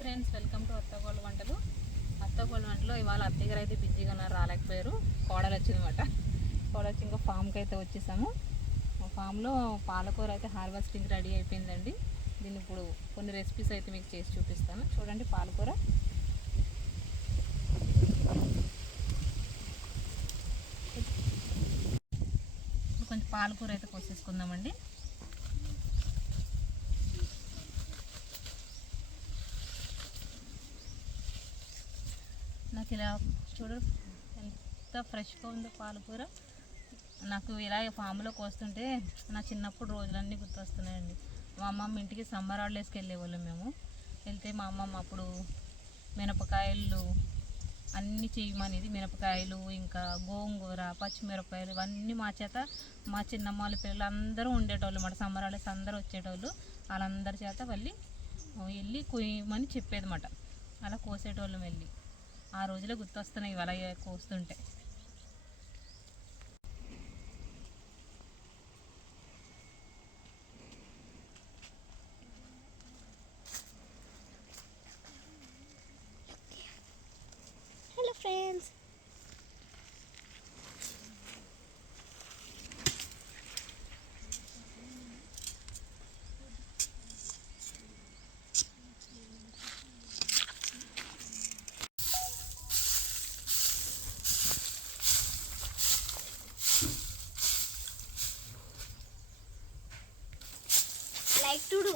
Friends, welcome to అత్తగోళ్ళ వంటలు. అత్తగోళ్ళ వంటలో ఇవాళ అత్తయ్య గారు అయితే బిజీగా రాలేకపోయారు. కోడలు వచ్చిందన్నమాట. కోడలు వచ్చి ఇంకా ఫామ్కి అయితే వచ్చేసాము. ఫామ్లో పాలకూర అయితే హార్వెస్టింగ్ రెడీ అయిపోయిందండి. దీన్ని ఇప్పుడు కొన్ని రెసిపీస్ అయితే మీకు చేసి చూపిస్తాను. చూడండి, పాలకూర కొంచెం పాలకూర అయితే కోసేసుకుందామండి. నాకు ఇలా చూడండి ఎంత ఫ్రెష్గా ఉందో పాలకూర. నాకు ఇలా ఫామ్లో కోస్తుంటే నా చిన్నప్పుడు రోజులన్నీ గుర్తొస్తున్నాయండి. మా అమ్మమ్మ ఇంటికి సమ్మర్ హాలిడేస్కి వెళ్ళేవాళ్ళం మేము. వెళ్తే మా అమ్మమ్మ అప్పుడు మినపకాయలు అన్నీ చేయమనేది. మినపకాయలు, ఇంకా గోంగూర, పచ్చిమిరపకాయలు ఇవన్నీ మా చేత మా చిన్నమ్మ పిల్లలు అందరూ ఉండేటోళ్ళు అన్నమాట. సమ్మర్ హాలిడేస్ అందరూ వచ్చేటోళ్ళు. వాళ్ళందరి చేత వెళ్ళి కొయ్యమని చెప్పేదన్నమాట. అలా కోసేటోళ్ళం వెళ్ళి. ఆ రోజులే గుర్తొస్తున్నాయి ఇవాళ కోస్తుంటే. Hello friends, like to do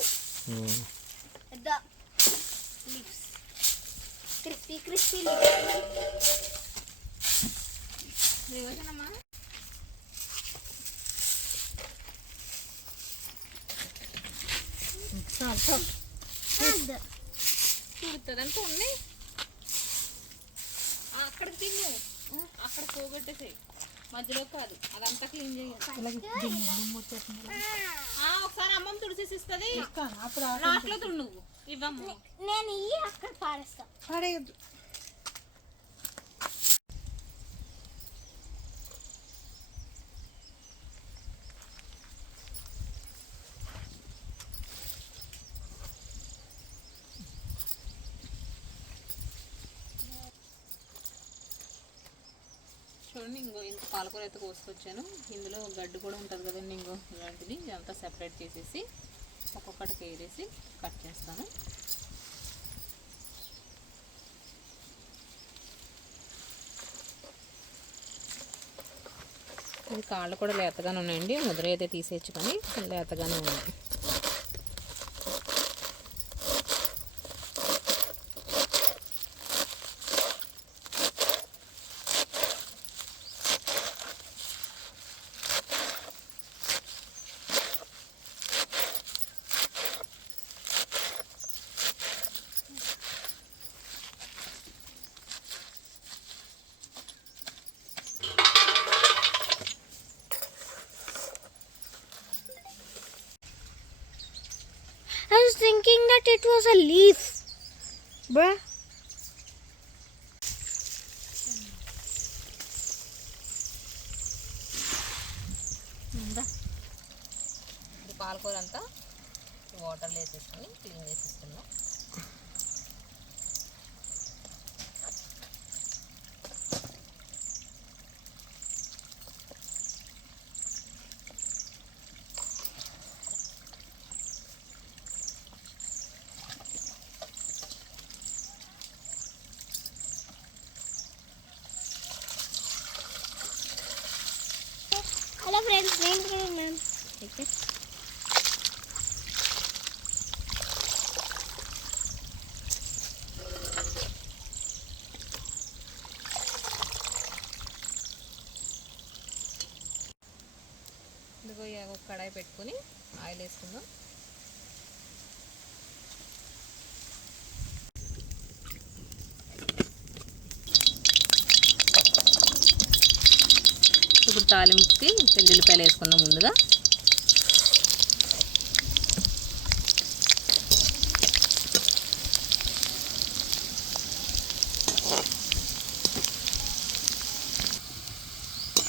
the lips, crispy lips. దేవసనమ్మా చూడుతుందంతా ఉన్నాయి. అక్కడికి తిన్ను, అక్కడ పోగొట్టేసాయి. మధ్యలో కాదు, అదంతా క్లీన్ చేయాలి. ఒకసారి అమ్మమ్మ తుడిసేసి ఇస్తుంది. నాట్లో తుడు నువ్వు ఇవ్వమ్మ. నేను అక్కడ పాడేస్తా. పడేయద్దు. చూడండి, ఇంత పాలకూర అయితే కోసుకొచ్చాను. ఇందులో గడ్డు కూడా ఉంటుంది కదండి, ఇలాంటిది. ఇదంతా సెపరేట్ చేసేసి ఒక్కొక్కటికి వేరేసి కట్ చేస్తాను. ఇది కాళ్ళు కూడా లేతగానే ఉన్నాయండి. ముద్ర అయితే తీసేయచ్చు, కానీ లేతగానే ఉన్నాయి. I was thinking that it was a leaf, bruh. ఇది పాలకూర అంతా వాటర్లో వేసేసుకొని క్లీన్ చేసేస్తున్నాం. Hello friends, name ma'am. Okay. ఇదిగో ఒక కడాయి పెట్టుకొని ఆయిల్ వేసుకుందాం. ఇప్పుడు తాలింపుకి వెల్లుల్లిపాయలు వేసుకుందాం ముందుగా.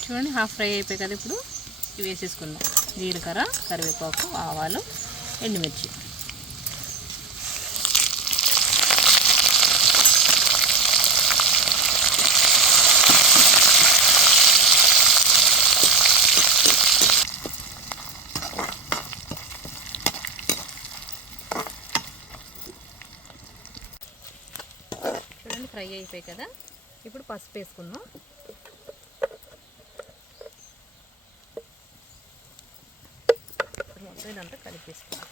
చూడండి, హాఫ్ ఫ్రై అయిపోయి కదా. ఇప్పుడు ఇవి వేసేసుకుందాం. జీలకర్ర, కరివేపాకు, ఆవాలు, ఎండుమిర్చి. అయిపోయాయి కదా, ఇప్పుడు పసుపు వేసుకుందాం. మొత్తం ఇదంతా కలిపేసుకుందాం.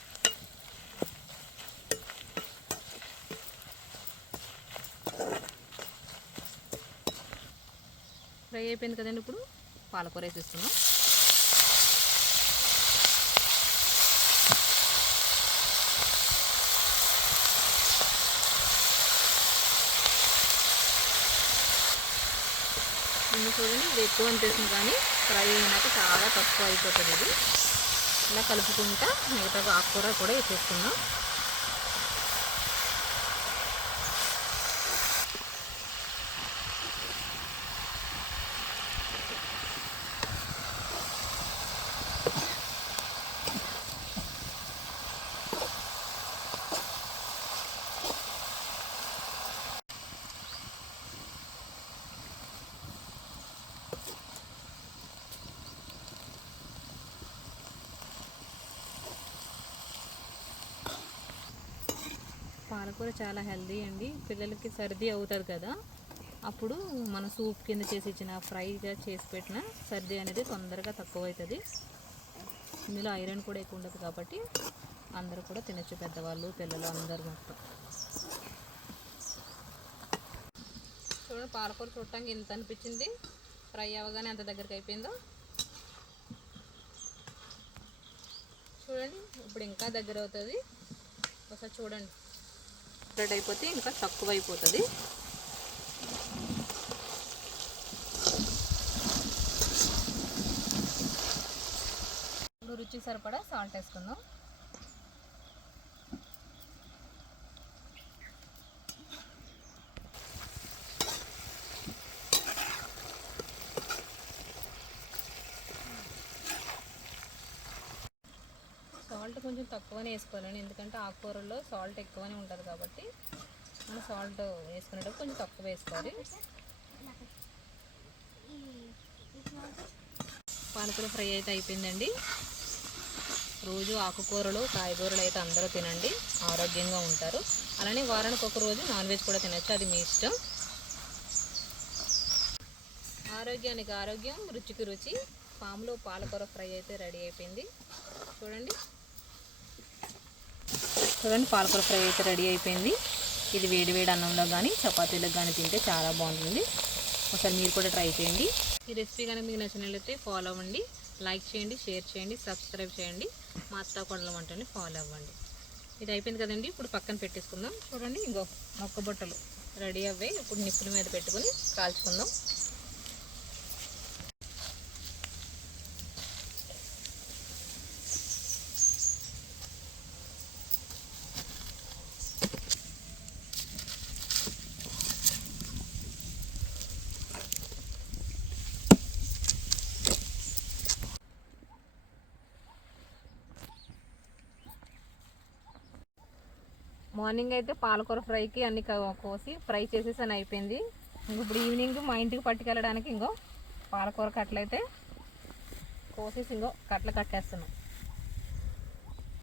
ఫ్రై అయిపోయింది కదండి, ఇప్పుడు పాలకూర వేసేస్తున్నాం. ఇది చూడండి, ఇది ఎక్కువ అనిపిస్తుంది కానీ ఫ్రై అయినాక చాలా తక్కువ అయిపోతుంది. ఇది ఇలా కలుపుకుంటా మిగతా ఆకుకూర కూడా వేసేసుకుందాం. పాలకూర చాలా హెల్దీ అండి. పిల్లలకి సర్ది అవుతుంది కదా, అప్పుడు మన సూప్ కింద చేసి ఇచ్చిన, ఫ్రైగా చేసి పెట్టిన సర్ది అనేది తొందరగా తక్కువ అవుతుంది. ఇందులో ఐరన్ కూడా ఎక్కువ ఉండదు కాబట్టి అందరూ కూడా తినచ్చు, పెద్దవాళ్ళు పిల్లలు అందరూ మొత్తం. చూడండి, పాలకూర చూడటానికి ఎంత అనిపించింది, ఫ్రై అవ్వగానే ఎంత దగ్గరికి అయిపోయిందో చూడండి. ఇప్పుడు ఇంకా దగ్గర అవుతుంది, ఒకసారి చూడండి. స్ప్రెడ్ అయిపోతే ఇంకా తక్కువ అయిపోతుంది. ఇప్పుడు రుచి సరిపడా సాల్ట్ వేసుకుందాం. సాల్ట్ కొంచెం తక్కువనే వేసుకోవాలండి, ఎందుకంటే ఆకుకూరల్లో సాల్ట్ ఎక్కువనే ఉంటుంది కాబట్టి మనం సాల్ట్ వేసుకునేటప్పుడు కొంచెం తక్కువ వేసుకోవాలి. పాలకూర ఫ్రై అయితే అయిపోయిందండి. రోజు ఆకుకూరలు కాయగూరలు అయితే అందరూ తినండి, ఆరోగ్యంగా ఉంటారు. అలానే వారానికి ఒక రోజు నాన్ వెజ్ కూడా తినచ్చు, అది మీ ఇష్టం. ఆరోగ్యానికి ఆరోగ్యం, రుచికి రుచి. ఫామ్లో పాలకూర ఫ్రై అయితే రెడీ అయిపోయింది. చూడండి పాలకూర ఫ్రై అయితే రెడీ అయిపోయింది. ఇది వేడి వేడి అన్నంలో కానీ చపాతీలకు కానీ తింటే చాలా బాగుంటుంది. ఒకసారి మీరు కూడా ట్రై చేయండి. ఈ రెసిపీ కనుక మీకు నచ్చినట్లయితే ఫాలో అవ్వండి, లైక్ చేయండి, షేర్ చేయండి, సబ్స్క్రైబ్ చేయండి. మా అత్త కోడల వంటని ఫాలో అవ్వండి. ఇది అయిపోయింది కదండి, ఇప్పుడు పక్కన పెట్టేసుకుందాం. చూడండి, ఇంకో మొక్క బొట్టలు రెడీ అవ్వాయి. ఇప్పుడు నిప్పుల మీద పెట్టుకుని కాల్చుకుందాం. మార్నింగ్ అయితే పాలకూర ఫ్రైకి అన్ని కోసి ఫ్రై చేసేసాను, అయిపోయింది. ఇప్పుడు ఈవినింగ్ మా ఇంటికి పట్టుకెళ్ళడానికి ఇంకో పాలకూర కట్టలు అయితే కోసేసి ఇంకో కట్టలు కట్టేస్తున్నాం.